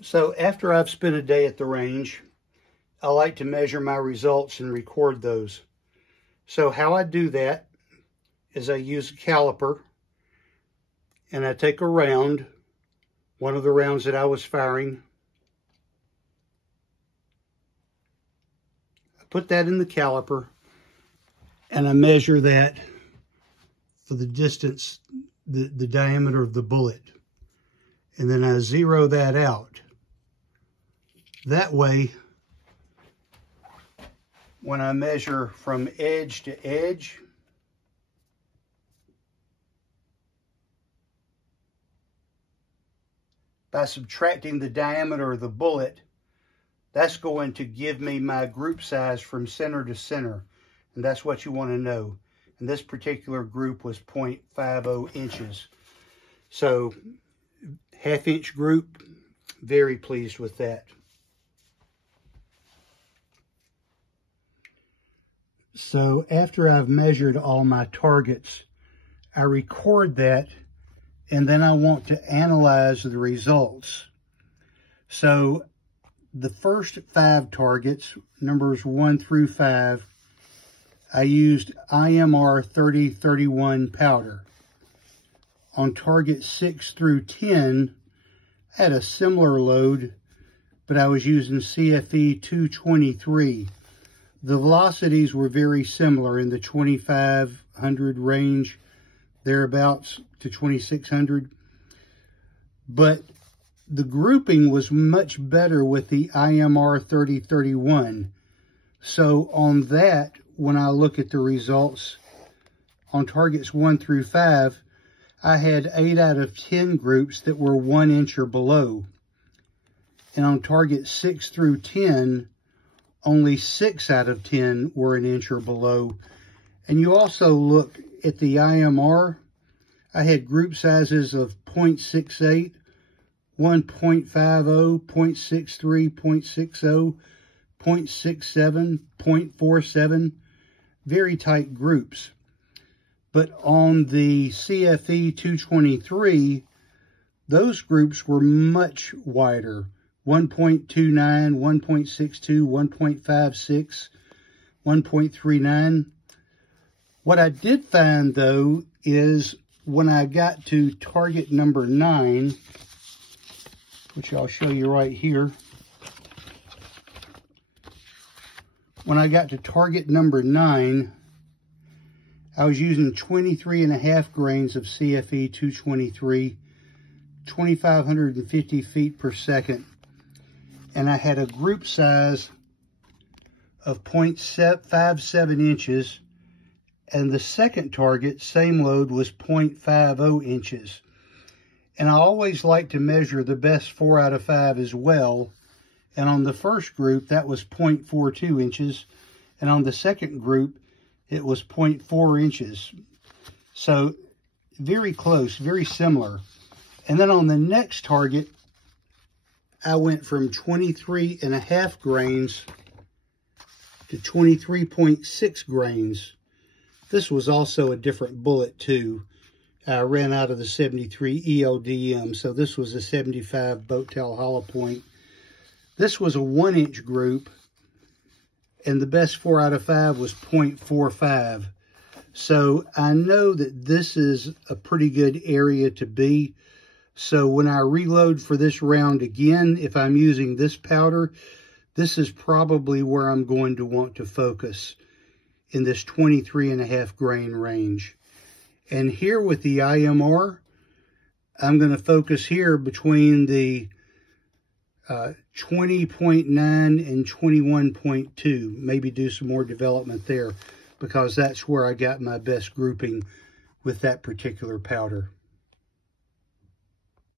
So after I've spent a day at the range, I like to measure my results and record those. So how I do that is I use a caliper and I take a round, one of the rounds that I was firing. I put that in the caliper and I measure that for the distance, the diameter of the bullet. And then I zero that out. That way, when I measure from edge to edge, by subtracting the diameter of the bullet, that's going to give me my group size from center to center. And that's what you want to know. And this particular group was 0.50 inches. So, half-inch group, very pleased with that. So after I've measured all my targets, I record that, and then I want to analyze the results. So the first 5 targets, numbers 1 through 5, I used IMR 3031 powder. On target 6 through 10, I had a similar load, but I was using CFE 223. The velocities were very similar in the 2500 range, thereabouts to 2600. But the grouping was much better with the IMR 3031. So on that, when I look at the results, on targets 1 through 5, I had 8 out of 10 groups that were 1 inch or below. And on targets 6 through 10, only 6 out of 10 were 1 inch or below. And you also look at the IMR. I had group sizes of 0.68, 1.50, 0.63, 0.60, 0.67, 0.47, very tight groups. But on the CFE 223, those groups were much wider. 1.29, 1.62, 1.56, 1.39. What I did find, though, is when I got to target number 9, which I'll show you right here. When I got to target number 9, I was using 23.5 grains of CFE 223, 2,550 feet per second. And I had a group size of 0.57 inches. And the second target, same load, was 0.50 inches. And I always like to measure the best 4 out of 5 as well. And on the first group, that was 0.42 inches. And on the second group, it was 0.4 inches. So very close, very similar. And then on the next target, I went from 23.5 grains to 23.6 grains. This was also a different bullet too. I ran out of the 73 ELDM, so this was a 75 boat tail hollow point. This was a 1 inch group, and the best 4 out of 5 was 0.45. So I know that this is a pretty good area to be. So when I reload for this round again, if I'm using this powder, this is probably where I'm going to want to focus, in this 23.5 grain range. And here with the IMR, I'm going to focus here between the 20.9 and 21.2. Maybe do some more development there, because that's where I got my best grouping with that particular powder.